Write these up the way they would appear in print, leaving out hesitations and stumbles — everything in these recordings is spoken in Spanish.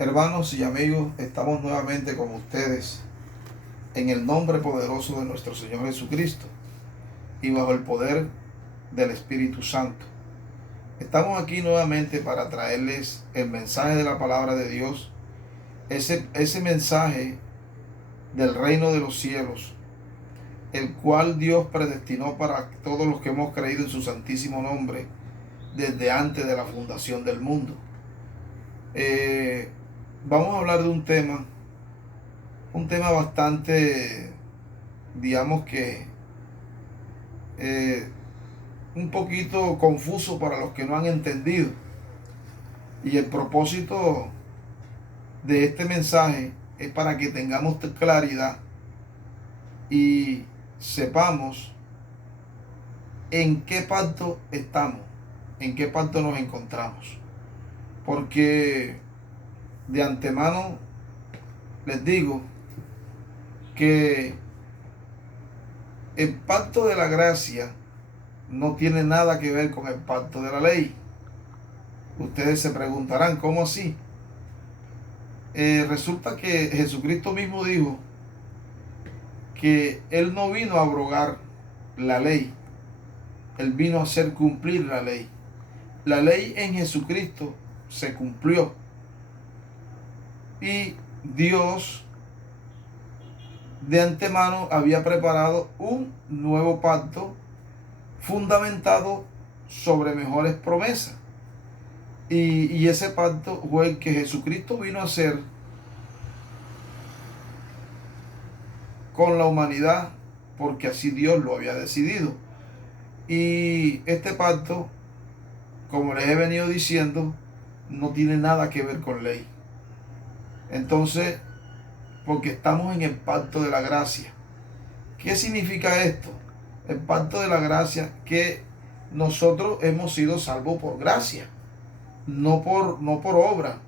Hermanos y amigos, estamos nuevamente con ustedes en el nombre poderoso de nuestro Señor Jesucristo y bajo el poder del Espíritu Santo. Estamos aquí nuevamente para traerles el mensaje de la palabra de Dios, ese mensaje del reino de los cielos, el cual Dios predestinó para todos los que hemos creído en su santísimo nombre desde antes de la fundación del mundo. Vamos a hablar de un tema bastante, digamos que, eh, un poquito confuso para los que no han entendido. Y el propósito de este mensaje es para que tengamos claridad y sepamos en qué pacto estamos, en qué pacto nos encontramos. Porque de antemano les digo que el pacto de la gracia no tiene nada que ver con el pacto de la ley. Ustedes se preguntarán, ¿cómo así? Resulta que Jesucristo mismo dijo que Él no vino a abrogar la ley, Él vino a hacer cumplir la ley. La ley en Jesucristo se cumplió y Dios de antemano había preparado un nuevo pacto fundamentado sobre mejores promesas. Y ese pacto fue el que Jesucristo vino a hacer con la humanidad, porque así Dios lo había decidido. Y este pacto, como les he venido diciendo, no tiene nada que ver con ley. Entonces, porque estamos en el pacto de la gracia. ¿Qué significa esto? El pacto de la gracia, que nosotros hemos sido salvos por gracia, no por obra,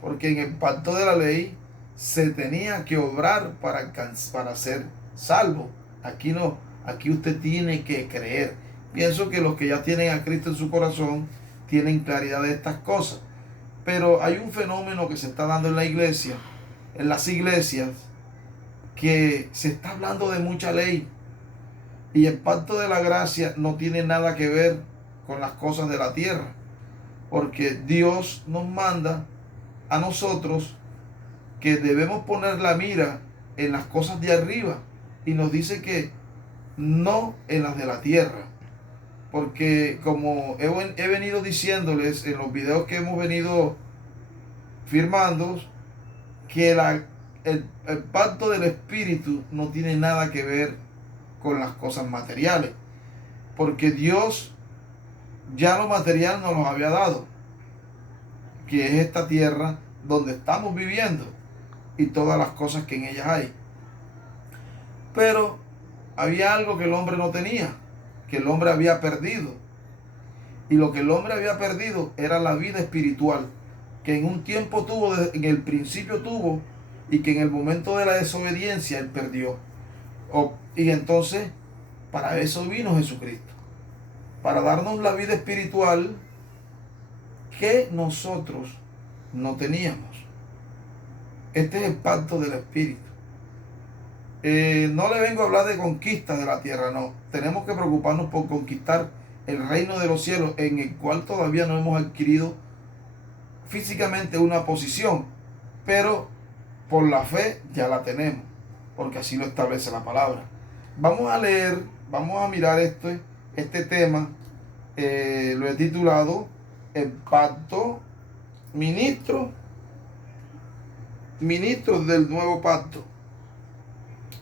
porque en el pacto de la ley se tenía que obrar para ser salvo. Aquí no, aquí usted tiene que creer. Pienso que los que ya tienen a Cristo en su corazón tienen claridad de estas cosas. Pero hay un fenómeno que se está dando en la iglesia, en las iglesias, que se está hablando de mucha ley. Y el pacto de la gracia no tiene nada que ver con las cosas de la tierra. Porque Dios nos manda a nosotros que debemos poner la mira en las cosas de arriba. Y nos dice que no en las de la tierra. Porque como he venido diciéndoles en los videos que hemos venido firmando, que el pacto del Espíritu no tiene nada que ver con las cosas materiales. Porque Dios ya lo material nos lo había dado, que es esta tierra donde estamos viviendo y todas las cosas que en ellas hay. Pero había algo que el hombre no tenía, que el hombre había perdido. Y lo que el hombre había perdido era la vida espiritual, que en un tiempo tuvo, en el principio tuvo, y que en el momento de la desobediencia él perdió. Y entonces, para eso vino Jesucristo, para darnos la vida espiritual que nosotros no teníamos. Este es el pacto del Espíritu. No le vengo a hablar de conquista de la tierra, no. Tenemos que preocuparnos por conquistar el reino de los cielos, en el cual todavía no hemos adquirido físicamente una posición, pero por la fe ya la tenemos, porque así lo establece la palabra. Vamos a leer, vamos a mirar este tema. Lo he titulado el pacto, ministros del nuevo pacto.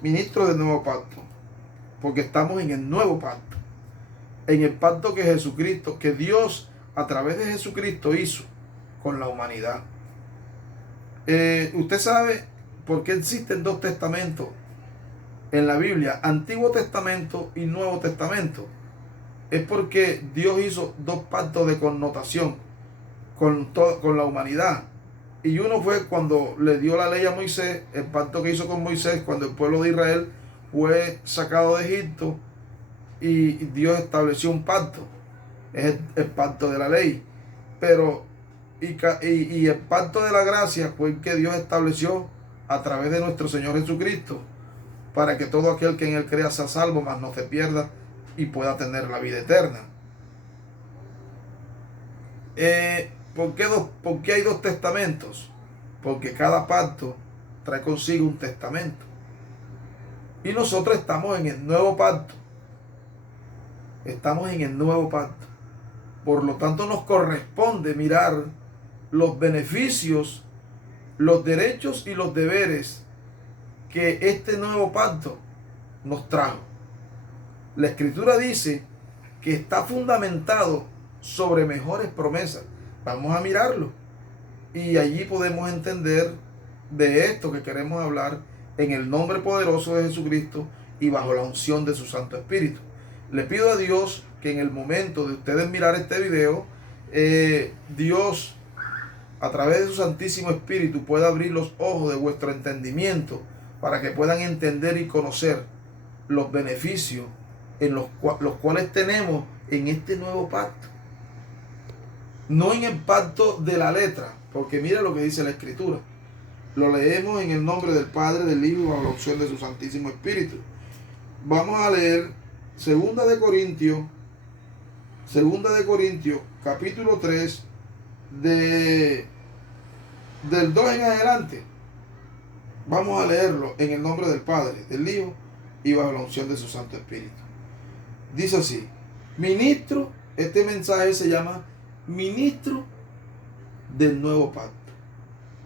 Ministros del nuevo pacto, porque estamos en el nuevo pacto, en el pacto que Jesucristo, que Dios a través de Jesucristo hizo con la humanidad. Usted sabe por qué existen dos testamentos en la Biblia, Antiguo Testamento y Nuevo Testamento. Es porque Dios hizo dos pactos de connotación con la humanidad. Y uno fue cuando le dio la ley a Moisés, el pacto que hizo con Moisés cuando el pueblo de Israel fue sacado de Egipto y Dios estableció un pacto. Es el pacto de la ley. Pero y el pacto de la gracia fue el que Dios estableció a través de nuestro Señor Jesucristo, para que todo aquel que en Él crea sea salvo, mas no se pierda y pueda tener la vida eterna. ¿Por qué hay dos testamentos? Porque cada pacto trae consigo un testamento. Y nosotros estamos en el nuevo pacto. Estamos en el nuevo pacto. Por lo tanto, nos corresponde mirar los beneficios, los derechos y los deberes que este nuevo pacto nos trajo. La Escritura dice que está fundamentado sobre mejores promesas. Vamos a mirarlo. Y allí podemos entender de esto que queremos hablar en el nombre poderoso de Jesucristo y bajo la unción de su Santo Espíritu. Le pido a Dios que en el momento de ustedes mirar este video, Dios a través de su Santísimo Espíritu pueda abrir los ojos de vuestro entendimiento para que puedan entender y conocer los beneficios en los cuales tenemos en este nuevo pacto. No en el pacto de la letra, porque mira lo que dice la Escritura. Lo leemos en el nombre del Padre, del Hijo y bajo la opción de su Santísimo Espíritu. Vamos a leer Segunda de Corintios, capítulo 3, del 2 en adelante. Vamos a leerlo en el nombre del Padre, del Hijo y bajo la unción de su Santo Espíritu. Dice así: ministro, este mensaje se llama ministro del nuevo pacto.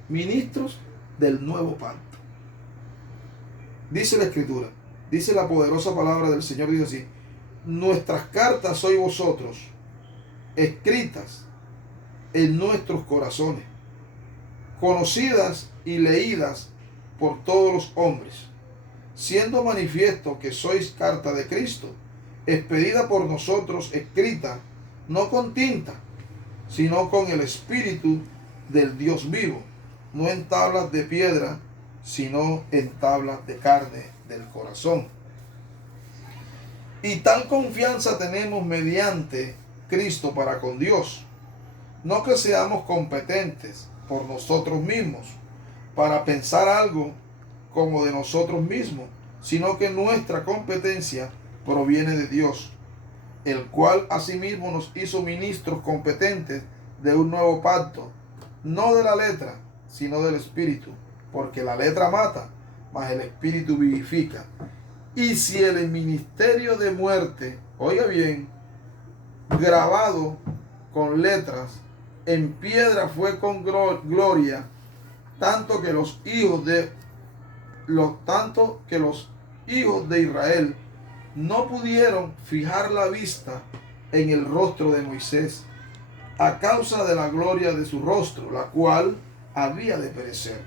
Ministros del nuevo pacto. Dice la Escritura, dice la poderosa palabra del Señor, dice así: nuestras cartas sois vosotros, escritas en nuestros corazones, conocidas y leídas por todos los hombres, siendo manifiesto que sois carta de Cristo, expedida por nosotros, escrita no con tinta, sino con el Espíritu del Dios vivo, no en tablas de piedra, sino en tablas de carne del corazón. Y tal confianza tenemos mediante Cristo para con Dios, no que seamos competentes por nosotros mismos para pensar algo como de nosotros mismos, sino que nuestra competencia proviene de Dios, el cual asimismo nos hizo ministros competentes de un nuevo pacto, no de la letra, sino del Espíritu, porque la letra mata, mas el Espíritu vivifica. Y si el ministerio de muerte, oiga bien, grabado con letras en piedra fue con gloria, tanto que los hijos de Israel no pudieron fijar la vista en el rostro de Moisés a causa de la gloria de su rostro, la cual había de perecer.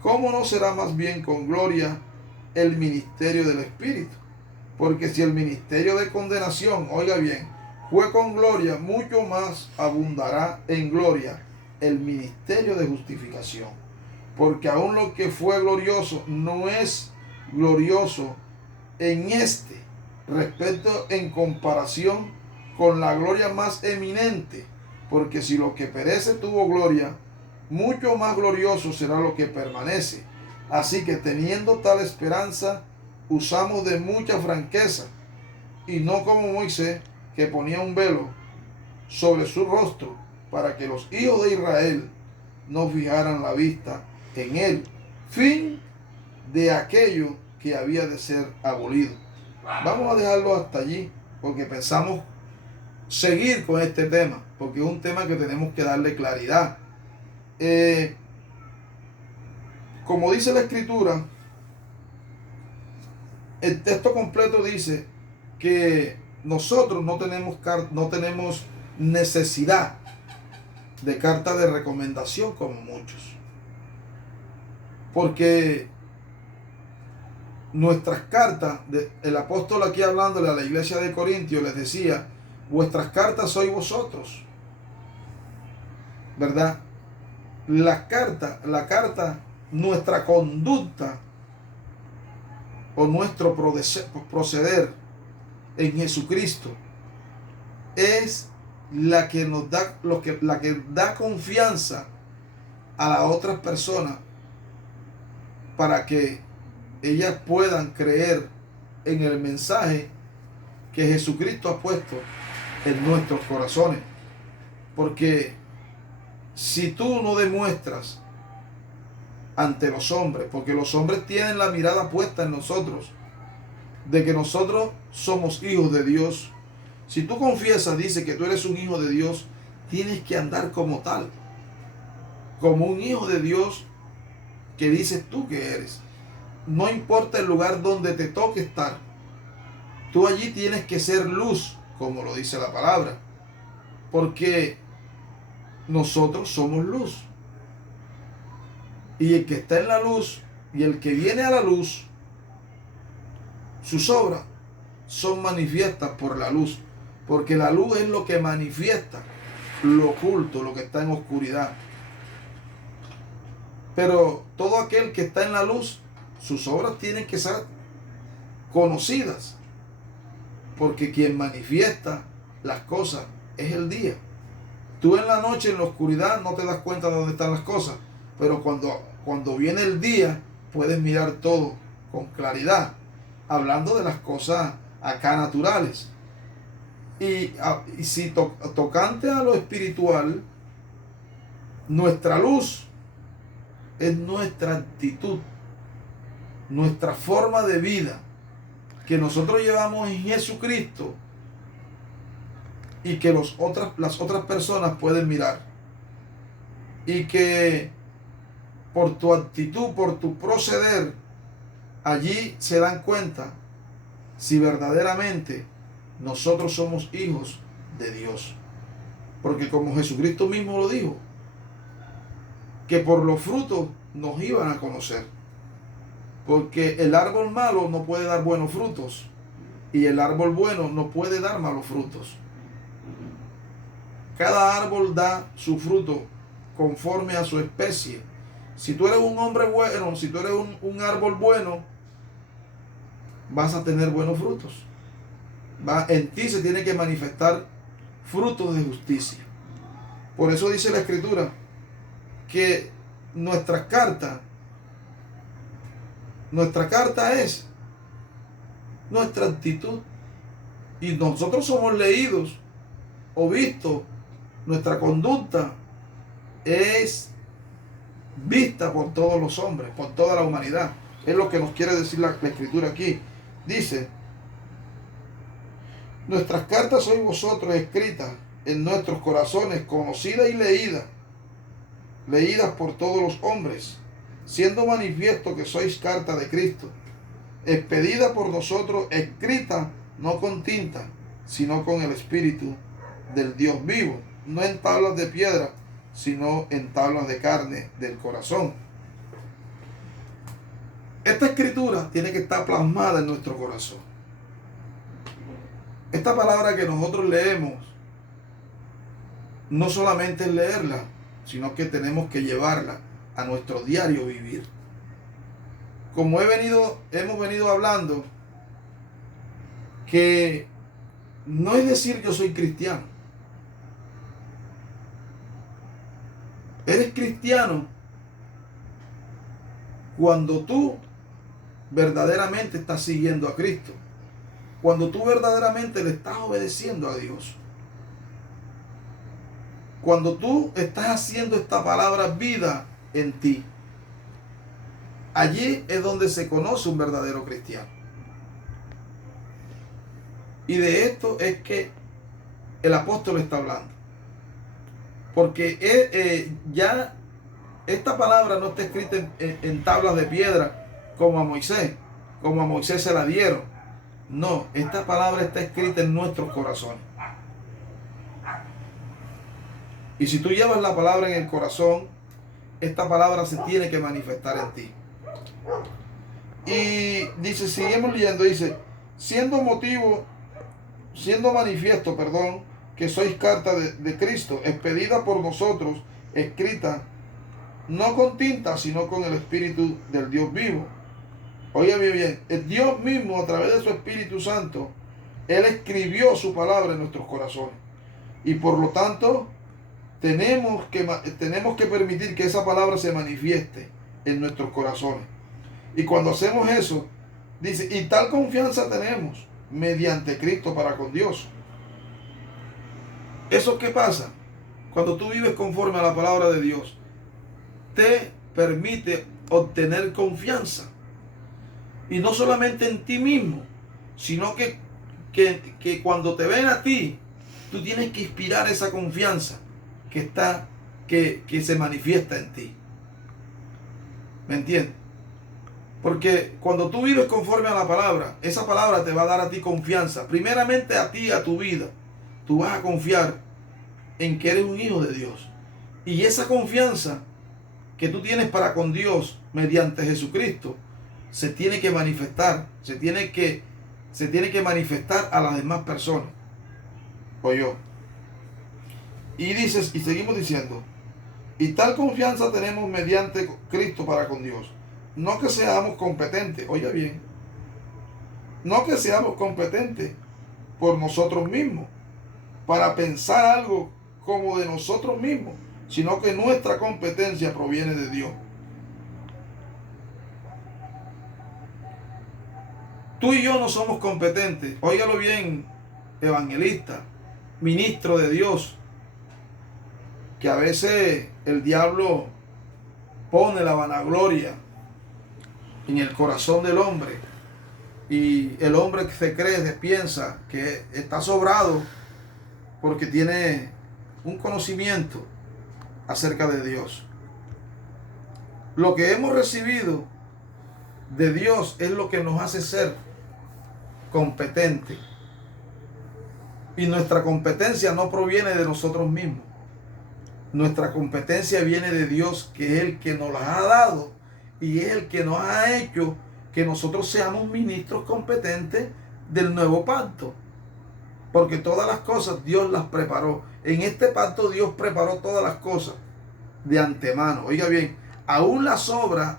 ¿Cómo no será más bien con gloria el ministerio del Espíritu? Porque si el ministerio de condenación, oiga bien, fue con gloria, mucho más abundará en gloria el ministerio de justificación. Porque aún lo que fue glorioso no es glorioso en este respecto en comparación con la gloria más eminente. Porque si lo que perece tuvo gloria, mucho más glorioso será lo que permanece. Así que teniendo tal esperanza, usamos de mucha franqueza, y no como Moisés, que ponía un velo sobre su rostro, para que los hijos de Israel no fijaran la vista en él, fin de aquello que había de ser abolido. Vamos a dejarlo hasta allí, porque pensamos seguir con este tema, porque es un tema que tenemos que darle claridad. Como dice la Escritura, el texto completo dice que nosotros no tenemos necesidad de carta de recomendación como muchos, porque nuestras cartas, el apóstol aquí hablándole a la iglesia de Corintios les decía: vuestras cartas sois vosotros, ¿verdad? La carta, nuestra conducta o nuestro proceder en Jesucristo es la que nos da, la que da confianza a las otras personas para que ellas puedan creer en el mensaje que Jesucristo ha puesto en nuestros corazones. Porque si tú no demuestras ante los hombres, porque los hombres tienen la mirada puesta en nosotros, de que nosotros somos hijos de Dios. Si tú confiesas, dice que tú eres un hijo de Dios, tienes que andar como tal, como un hijo de Dios que dices tú que eres. No importa el lugar donde te toque estar, tú allí tienes que ser luz, como lo dice la palabra, porque nosotros somos luz. Y el que está en la luz y el que viene a la luz, sus obras son manifiestas por la luz, porque la luz es lo que manifiesta lo oculto, lo que está en oscuridad. Pero todo aquel que está en la luz, sus obras tienen que ser conocidas, porque quien manifiesta las cosas es el día. Tú en la noche, en la oscuridad, no te das cuenta de dónde están las cosas, pero cuando viene el día, puedes mirar todo con claridad, hablando de las cosas acá naturales. Y si tocante a lo espiritual, nuestra luz es nuestra actitud, nuestra forma de vida que nosotros llevamos en Jesucristo y que las otras personas pueden mirar. Y que por tu actitud, por tu proceder, allí se dan cuenta si verdaderamente nosotros somos hijos de Dios. Porque como Jesucristo mismo lo dijo, que por los frutos nos iban a conocer. Porque el árbol malo no puede dar buenos frutos y el árbol bueno no puede dar malos frutos. Cada árbol da su fruto conforme a su especie. Si tú eres un hombre bueno, si tú eres un árbol bueno, vas a tener buenos frutos. En ti se tiene que manifestar frutos de justicia. Por eso dice la Escritura que nuestra carta es nuestra actitud. Y nosotros somos leídos o vistos, nuestra conducta es vista por todos los hombres, por toda la humanidad. Es lo que nos quiere decir la Escritura aquí. Dice: nuestras cartas sois vosotros escritas en nuestros corazones, conocidas y leídas por todos los hombres, siendo manifiesto que sois carta de Cristo, expedida por nosotros, escrita no con tinta, sino con el Espíritu del Dios vivo, no en tablas de piedra, sino en tablas de carne del corazón. Esta escritura tiene que estar plasmada en nuestro corazón. Esta palabra que nosotros leemos, no solamente es leerla, sino que tenemos que llevarla a nuestro diario vivir. Como hemos venido hablando, que no es decir yo soy cristiano. Eres cristiano cuando tú verdaderamente estás siguiendo a Cristo, cuando tú verdaderamente le estás obedeciendo a Dios, cuando tú estás haciendo esta palabra vida en ti. Allí es donde se conoce un verdadero cristiano. Y de esto es que el apóstol está hablando. Porque ya esta palabra no está escrita en tablas de piedra como a Moisés se la dieron. No, esta palabra está escrita en nuestros corazones. Y si tú llevas la palabra en el corazón, esta palabra se tiene que manifestar en ti. Y dice, seguimos leyendo, dice, siendo manifiesto, que sois carta de Cristo, expedida por nosotros, escrita, no con tinta, sino con el Espíritu del Dios vivo. Óyeme bien, el Dios mismo, a través de su Espíritu Santo, Él escribió su palabra en nuestros corazones. Y por lo tanto, tenemos que permitir que esa palabra se manifieste en nuestros corazones. Y cuando hacemos eso, dice, y tal confianza tenemos mediante Cristo para con Dios. ¿Eso qué pasa? Cuando tú vives conforme a la palabra de Dios, te permite obtener confianza. Y no solamente en ti mismo, sino que cuando te ven a ti, tú tienes que inspirar esa confianza que se manifiesta en ti. ¿Me entiendes? Porque cuando tú vives conforme a la palabra, esa palabra te va a dar a ti confianza. Primeramente a ti, a tu vida. Tú vas a confiar en que eres un hijo de Dios. Y esa confianza que tú tienes para con Dios mediante Jesucristo se tiene que manifestar, se tiene que manifestar a las demás personas. Yo. Y dices, y seguimos diciendo, y tal confianza tenemos mediante Cristo para con Dios. No que seamos competentes, oiga bien, no que seamos competentes por nosotros mismos, para pensar algo como de nosotros mismos, sino que nuestra competencia proviene de Dios. Tú y yo no somos competentes, óigalo bien, evangelista, ministro de Dios, que a veces el diablo pone la vanagloria en el corazón del hombre y el hombre se piensa que está sobrado porque tiene un conocimiento acerca de Dios. Lo que hemos recibido de Dios es lo que nos hace ser competentes. Y nuestra competencia no proviene de nosotros mismos. Nuestra competencia viene de Dios, que es el que nos las ha dado y es el que nos ha hecho que nosotros seamos ministros competentes del nuevo pacto. Porque todas las cosas Dios las preparó. En este pacto Dios preparó todas las cosas de antemano. Oiga bien, aún las obras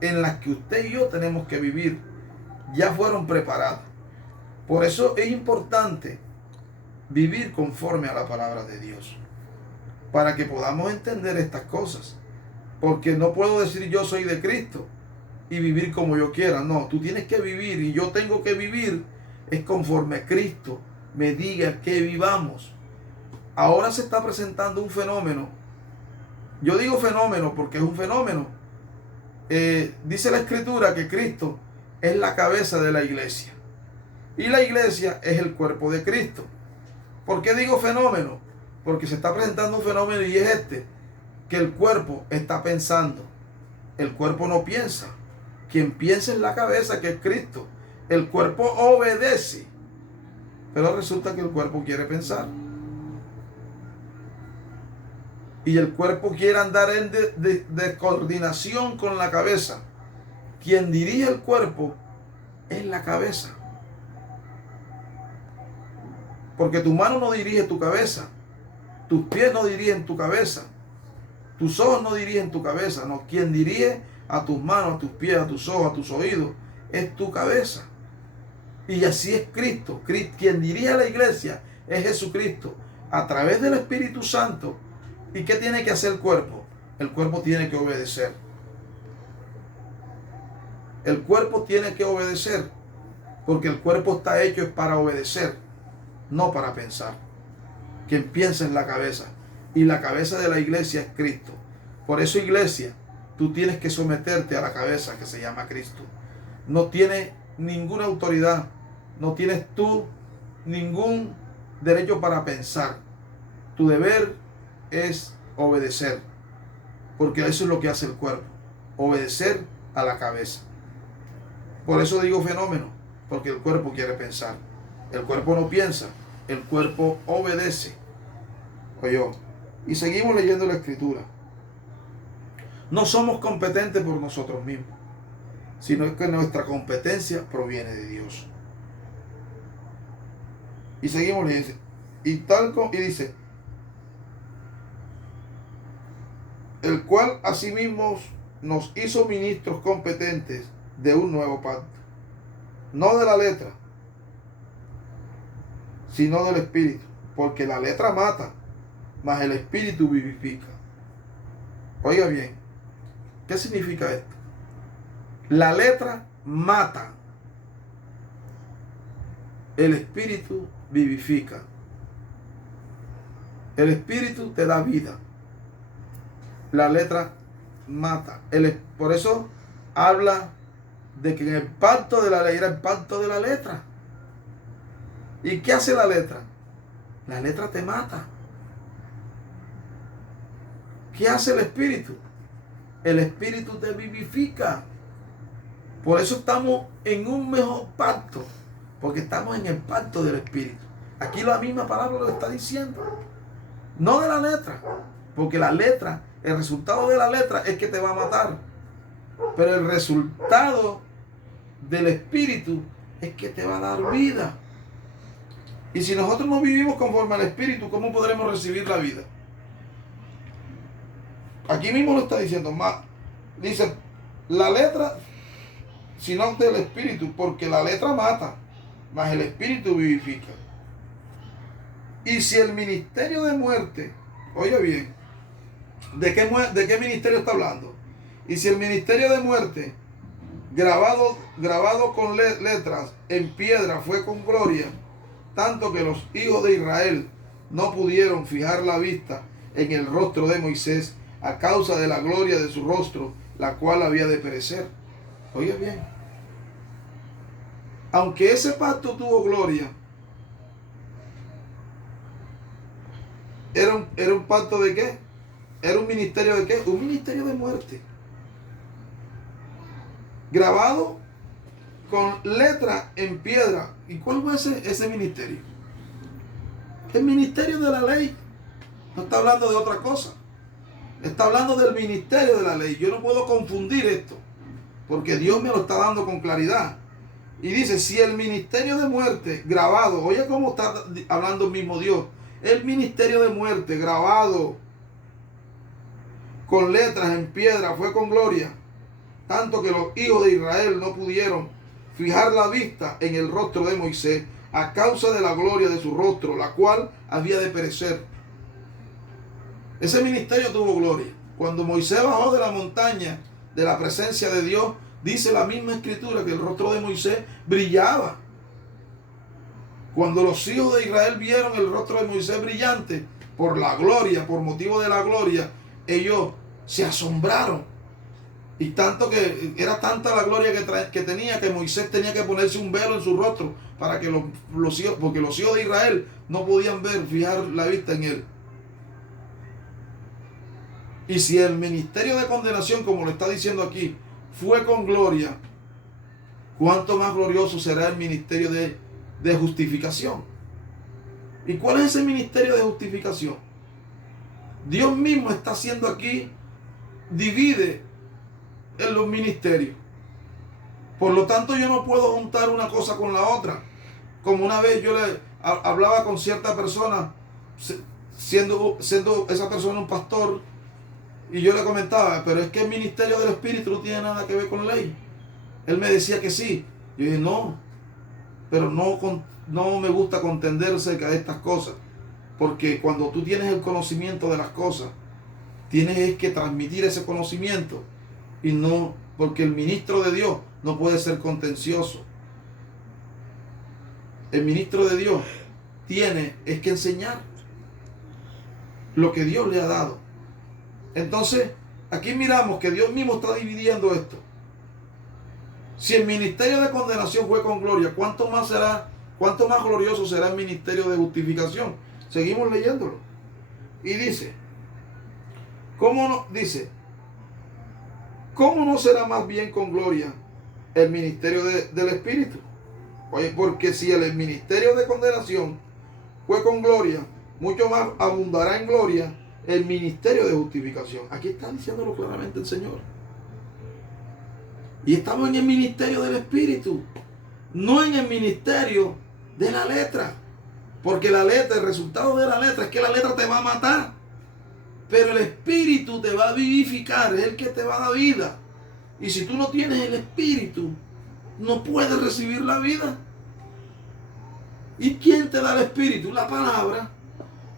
en las que usted y yo tenemos que vivir ya fueron preparadas. Por eso es importante vivir conforme a la palabra de Dios, para que podamos entender estas cosas. Porque no puedo decir yo soy de Cristo y vivir como yo quiera. No, tú tienes que vivir y yo tengo que vivir es conforme Cristo me diga que vivamos. Ahora se está presentando un fenómeno. Yo digo fenómeno porque es un fenómeno. Dice la Escritura que Cristo es la cabeza de la iglesia. Y la iglesia es el cuerpo de Cristo. ¿Por qué digo fenómeno? Porque se está presentando un fenómeno y es que el cuerpo está pensando. El cuerpo no piensa. Quien piensa es la cabeza, que es Cristo. El cuerpo obedece. Pero resulta que el cuerpo quiere pensar. Y el cuerpo quiere andar en descoordinación con la cabeza. Quien dirige el cuerpo es la cabeza. Porque tu mano no dirige tu cabeza. Tus pies no dirigen tu cabeza. Tus ojos no dirigen tu cabeza. No, quien dirige a tus manos, a tus pies, a tus ojos, a tus oídos, es tu cabeza. Y así es Cristo. Quien dirige a la iglesia es Jesucristo a través del Espíritu Santo. ¿Y qué tiene que hacer el cuerpo? El cuerpo tiene que obedecer. El cuerpo tiene que obedecer, porque el cuerpo está hecho es para obedecer, no para pensar. Quien piensa en la cabeza, y la cabeza de la iglesia es Cristo. Por eso, iglesia, tú tienes que someterte a la cabeza que se llama Cristo. No tienes ninguna autoridad, no tienes tú ningún derecho para pensar. Tu deber es obedecer, porque eso es lo que hace el cuerpo, obedecer a la cabeza. Por eso digo fenómeno, porque el cuerpo quiere pensar. El cuerpo no piensa, el cuerpo obedece. Oye, y seguimos leyendo la Escritura. No somos competentes por nosotros mismos, sino que nuestra competencia proviene de Dios. Y seguimos leyendo. Y dice, el cual asimismo nos hizo ministros competentes de un nuevo pacto, no de la letra, sino del Espíritu. porque la letra mata, mas el espíritu vivifica. Oiga bien, ¿qué significa esto? La letra mata, el espíritu vivifica. El espíritu te da vida, la letra mata. Por eso habla de que en el pacto de la ley era el pacto de la letra. ¿Y qué hace la letra? La letra te mata. ¿Qué hace el espíritu? El espíritu te vivifica. Por eso estamos en un mejor pacto, porque estamos en el pacto del espíritu. Aquí la misma palabra lo está diciendo. No de la letra, porque la letra, el resultado de la letra es que te va a matar. Pero el resultado del espíritu es que te va a dar vida. Y si nosotros no vivimos conforme al espíritu, ¿cómo podremos recibir la vida? Aquí mismo lo está diciendo. Dice, la letra, sino del espíritu, porque la letra mata, mas el espíritu vivifica. Y si el ministerio de muerte, oye bien, ¿de qué ministerio está hablando? Y si el ministerio de muerte, grabado con letras en piedra, fue con gloria, tanto que los hijos de Israel no pudieron fijar la vista en el rostro de Moisés a causa de la gloria de su rostro, la cual había de perecer. Oye bien, aunque ese pacto tuvo gloria, ¿era un pacto de qué? ¿Era un ministerio de qué? Un ministerio de muerte. Grabado con letra en piedra. ¿Y cuál fue ese ministerio? El ministerio de la ley. No está hablando de otra cosa. Está hablando del ministerio de la ley. Yo no puedo confundir esto, porque Dios me lo está dando con claridad. Y dice, si el ministerio de muerte grabado, oye cómo está hablando el mismo Dios, el ministerio de muerte grabado con letras en piedra fue con gloria, tanto que los hijos de Israel no pudieron fijar la vista en el rostro de Moisés a causa de la gloria de su rostro, la cual había de perecer. Ese ministerio tuvo gloria. Cuando Moisés bajó de la montaña de la presencia de Dios, dice la misma escritura que el rostro de Moisés brillaba. Cuando los hijos de Israel vieron el rostro de Moisés brillante por la gloria, por motivo de la gloria, ellos se asombraron. Y tanto que era tanta la gloria que tenía, que Moisés tenía que ponerse un velo en su rostro para que porque los hijos de Israel no podían fijar la vista en él. Y si el ministerio de condenación, como lo está diciendo aquí, fue con gloria, ¿cuánto más glorioso será el ministerio de justificación? ¿Y cuál es ese ministerio de justificación? Dios mismo está haciendo aquí, divide en los ministerios. Por lo tanto, yo no puedo juntar una cosa con la otra. Como una vez yo le hablaba con cierta persona, siendo esa persona un pastor, y yo le comentaba, pero es que el ministerio del Espíritu no tiene nada que ver con ley. Él me decía que sí. Yo dije, no, pero no me gusta contender acerca de estas cosas. Porque cuando tú tienes el conocimiento de las cosas, tienes que transmitir ese conocimiento. Y no, porque el ministro de Dios no puede ser contencioso. El ministro de Dios es que enseñar lo que Dios le ha dado. Entonces, aquí miramos que Dios mismo está dividiendo esto. Si el ministerio de condenación fue con gloria, ¿cuánto más glorioso será el ministerio de justificación? Seguimos leyéndolo. Y dice, ¿cómo no será más bien con gloria el ministerio del Espíritu? Oye, porque si el ministerio de condenación fue con gloria, mucho más abundará en gloria el ministerio de justificación. Aquí está diciéndolo claramente el Señor. Y estamos en el ministerio del Espíritu, no en el ministerio de la letra. Porque la letra, el resultado de la letra es que la letra te va a matar. Pero el Espíritu te va a vivificar, es el que te va a dar vida. Y si tú no tienes el Espíritu, no puedes recibir la vida. ¿Y quién te da el Espíritu? La palabra.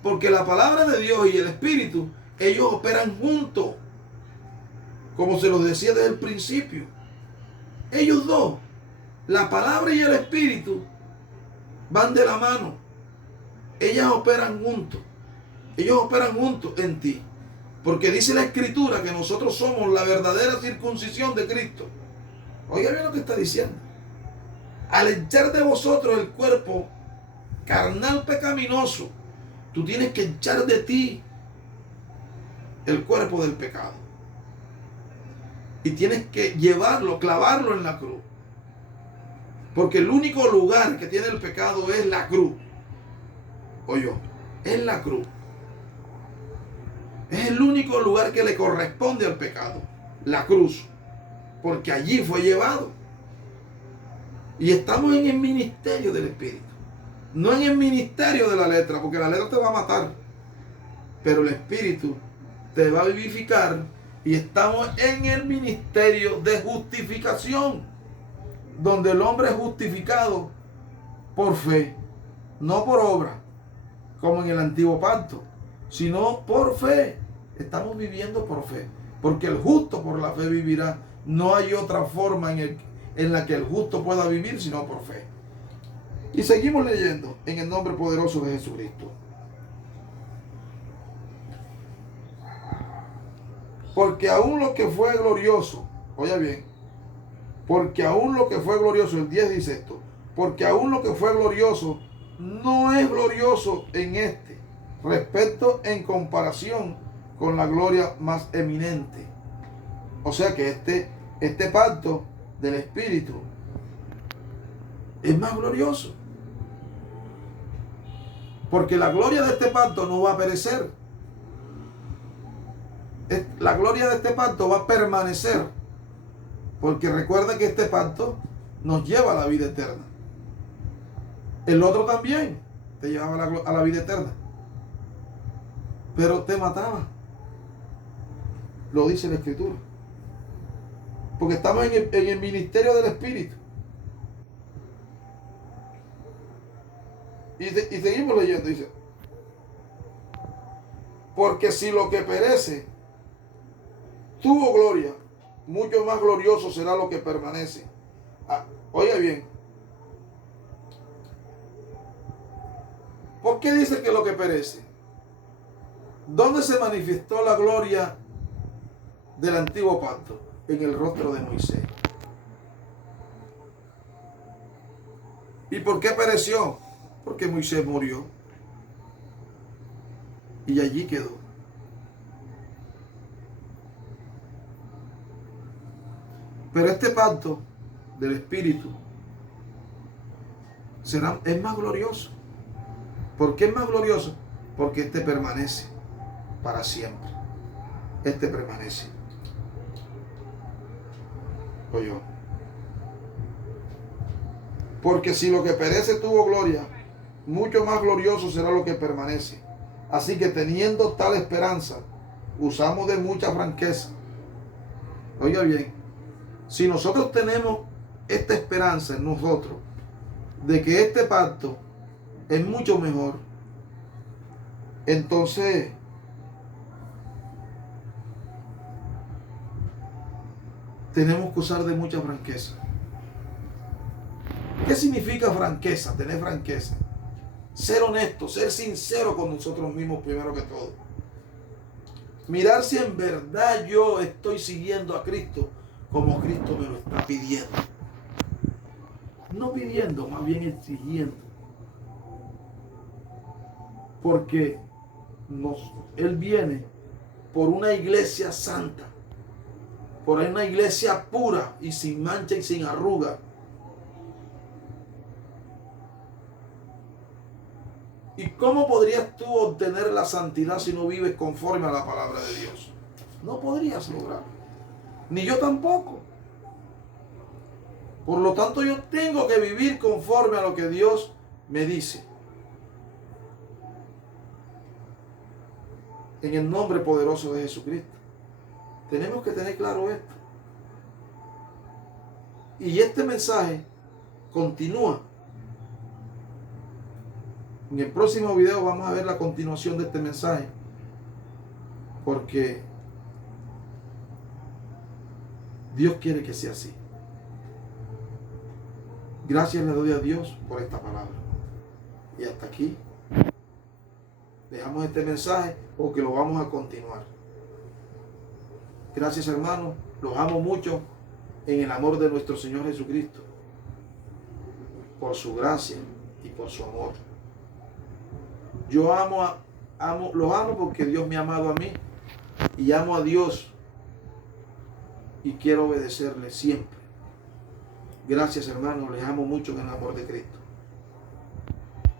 Porque la palabra de Dios y el Espíritu, ellos operan juntos. Como se los decía desde el principio. Ellos dos, la palabra y el Espíritu, van de la mano. Ellas operan juntos. Ellos operan juntos en ti. Porque dice la Escritura que nosotros somos la verdadera circuncisión de Cristo. Oiga bien lo que está diciendo. Al echar de vosotros el cuerpo carnal pecaminoso, tú tienes que echar de ti el cuerpo del pecado. Y tienes que llevarlo, clavarlo en la cruz. Porque el único lugar que tiene el pecado es la cruz. Oye, es la cruz. Es el único lugar que le corresponde al pecado. La cruz. Porque allí fue llevado. Y estamos en el ministerio del Espíritu. No en el ministerio de la letra, porque la letra te va a matar. Pero el Espíritu te va a vivificar. Y estamos en el ministerio de justificación. Donde el hombre es justificado por fe. No por obra. Como en el antiguo pacto. Sino por fe. Estamos viviendo por fe. Porque el justo por la fe vivirá. No hay otra forma en la que el justo pueda vivir sino por fe. Y seguimos leyendo en el nombre poderoso de Jesucristo. Porque aún lo que fue glorioso, oye bien, porque aún lo que fue glorioso, el 10 dice esto, porque aún lo que fue glorioso no es glorioso en este, respecto en comparación con la gloria más eminente. O sea que este pacto del Espíritu es más glorioso. Porque la gloria de este pacto no va a perecer. La gloria de este pacto va a permanecer. Porque recuerda que este pacto nos lleva a la vida eterna. El otro también te llevaba a la vida eterna. Pero te mataba. Lo dice la Escritura. Porque estamos en el ministerio del Espíritu. Y seguimos leyendo, dice. Porque si lo que perece tuvo gloria, mucho más glorioso será lo que permanece. Oye bien. ¿Por qué dice que lo que perece? ¿Dónde se manifestó la gloria del antiguo pacto? En el rostro de Moisés. ¿Y por qué pereció? Porque Moisés murió. Y allí quedó. Pero este pacto del Espíritu es más glorioso. ¿Por qué es más glorioso? Porque este permanece para siempre. Este permanece. Oye. Porque si lo que perece tuvo gloria, mucho más glorioso será lo que permanece. Así que teniendo tal esperanza, usamos de mucha franqueza. Oiga bien, si nosotros tenemos esta esperanza en nosotros, de que este pacto es mucho mejor, entonces tenemos que usar de mucha franqueza. ¿Qué significa franqueza? Tener franqueza. Ser honesto, ser sincero con nosotros mismos primero que todo. Mirar si en verdad yo estoy siguiendo a Cristo como Cristo me lo está pidiendo. No pidiendo, más bien exigiendo. Porque Él viene por una iglesia santa, por una iglesia pura y sin mancha y sin arruga. ¿Y cómo podrías tú obtener la santidad si no vives conforme a la palabra de Dios? No podrías lograrlo. Ni yo tampoco. Por lo tanto, yo tengo que vivir conforme a lo que Dios me dice. En el nombre poderoso de Jesucristo. Tenemos que tener claro esto. Y este mensaje continúa En el próximo video vamos a ver la continuación de este mensaje, porque Dios quiere que sea así. Gracias le doy a Dios por esta palabra. Y hasta aquí dejamos este mensaje porque lo vamos a continuar. Gracias, hermanos. Los amo mucho en el amor de nuestro Señor Jesucristo, por su gracia y por su amor. Yo los amo porque Dios me ha amado a mí y amo a Dios y quiero obedecerle siempre. Gracias, hermanos. Les amo mucho en el amor de Cristo.